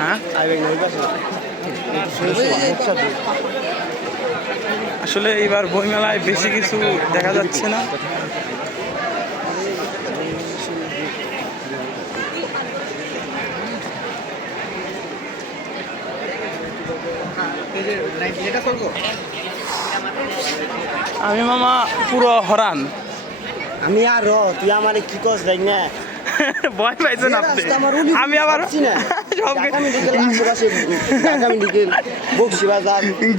হ্যাঁ আসলে এইবার বইমেলায় বেশি কিছু দেখা যাচ্ছে না। আমি মামা পুরো হরান। আমি আর তুই আমার কি কস দেখ না ভয় পাইছেন আপনি? আমি আবার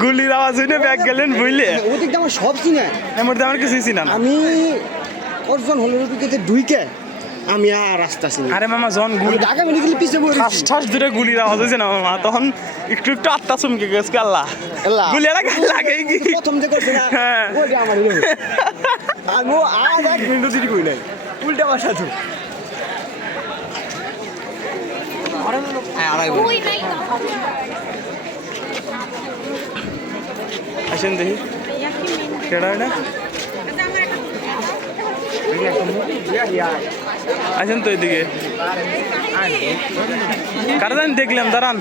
গুলির আওয়াজ হইলে ব্যাগ গেলেন বুঝলে ওদিকটা আমার সব চিনে এর মধ্যে আমার কিছুই চিনা না। আমি অর্জন হলো দুইকে আমি আর রাস্তা চিনি। আরে মামা যখন গুলি ঢাকা মেডিকেল পিছে ঠাস ঠাস দূরে গুলির আওয়াজ হয়েছে না মামা, তখন একটু একটু আত্মা চমকে গেছে। আল্লাহ গুলি লাগে কি প্রথম যে করছে না হ্যাঁ ওইটা আমার আমি আর এক মিনিট দিদি কই নাই উল্টা বাসা তো আসেন দেখি কেডা এটা আসেন তো এদিকে কারা জানি দেখলাম দাঁড়ান।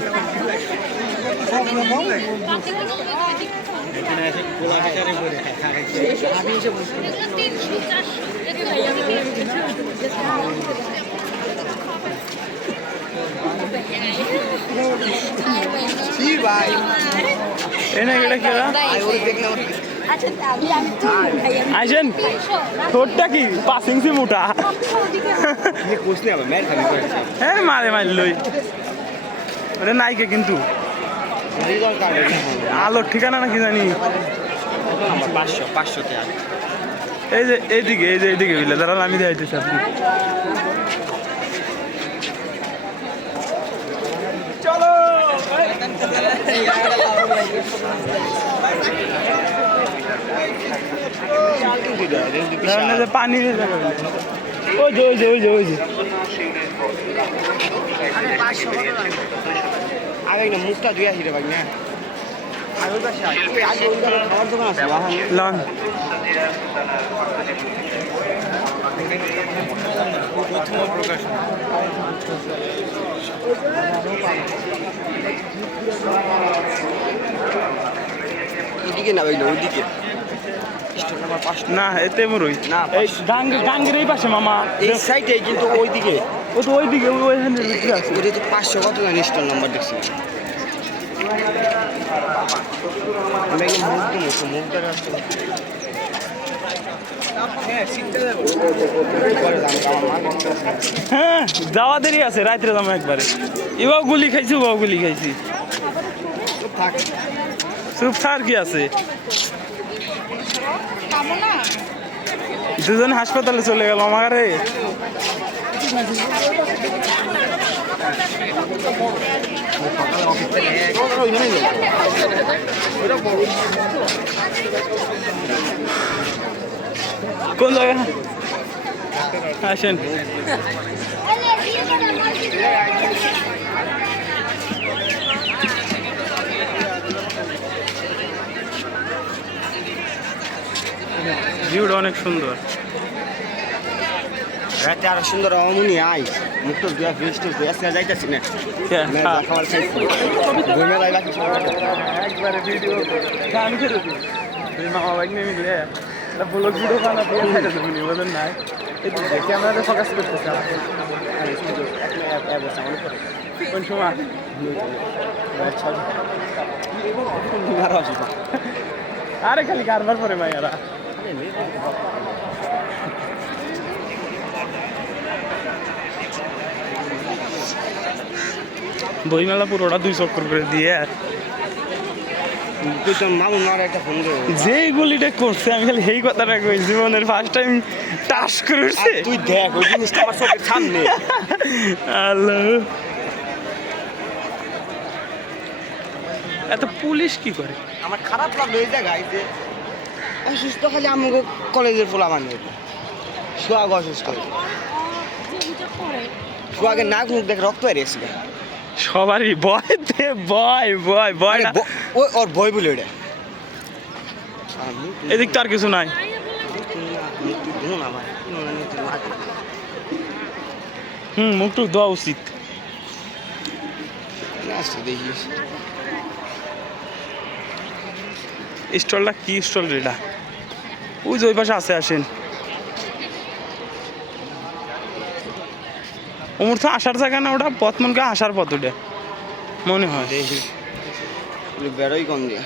আইসেন তোরটা কি 5 ইঞ্চি মোটা হ্যাঁ মারে মারলই ওটা নাইকে কিন্তু আলোর ঠিকানা নাকি জানি 500 এই যে এইদিকে এইদিকে বুঝলে দাঁড়ান আমি দেখাইতেছি আপনি চলো পানি ওই যে আগে না মুখটা ধুয়ে আসি রে ভাই না খাবার দোকান আছে লন এদিকে না ভাই ওইদিকে না এতে মরই না এই গাঙ্গের এই পাশে মামা এই সাইডে কিন্তু ওইদিকে ও তো ওইদিকে ওইখানে আছে ওটা তো 500 কত জানি স্টল নাম্বার দেখছি আমি মুখ ধরে আসছি হ্যাঁ যাওয়া দেরি আছে রাত্রে যাবো একবারে এবার গুলি খাইছি চুপ থার কি আছে দুজন হাসপাতালে চলে গেল আমার কোন জায়গা আসেন ভিউটা অনেক সুন্দর রাতে আরো সুন্দর অমনি আই মুক্ত দিয়া ফেস্ট ফেস্ট যাইতাছি না খাবার খাইছি ঘুমে লাইলা একবারে ভিডিও আমি করে দিই তুই মামা বাইক নিয়ে মিলে এটা ব্লগ ভিডিও বানাতে দিয়ে দেবনি বলেন না এই ক্যামেরাতে ফোকাস করতেছে কোন সময় আরে খালি কারবার পরে মাইয়ারা বইমেলা পুরোটা 2 চক্কর করে দিয়ে যেই গুলিটা করছে আমি খালি এই কথাটা কই জীবনের ফার্স্ট টাইম টাচ করছে তুই দেখ ওই জিনিসটা আমার চোখের সামনে হ্যালো এত পুলিশ কি করে আমার খারাপ লাগলো এই জায়গায় যে অসুস্থ খালি আমাকে কলেজের পোলা মানে সোহাগ অসুস্থ সোহাগের নাক মুখ দেখে রক্ত বেরিয়েছিল সবারই ভয় ওর ভয় বলে ওটা এদিক তো আর কিছু নাই মুখ টুক দেওয়া উচিত আসছে দেখি স্টলটা কি স্টল এটা? ওই যে ওই পাশে আছে, আসেন। ওমর তো আসার জায়গা না ওটা, পথ মনকে আসার পথ ওটা মনে হয়। দেখি বেরোই কম দিয়ে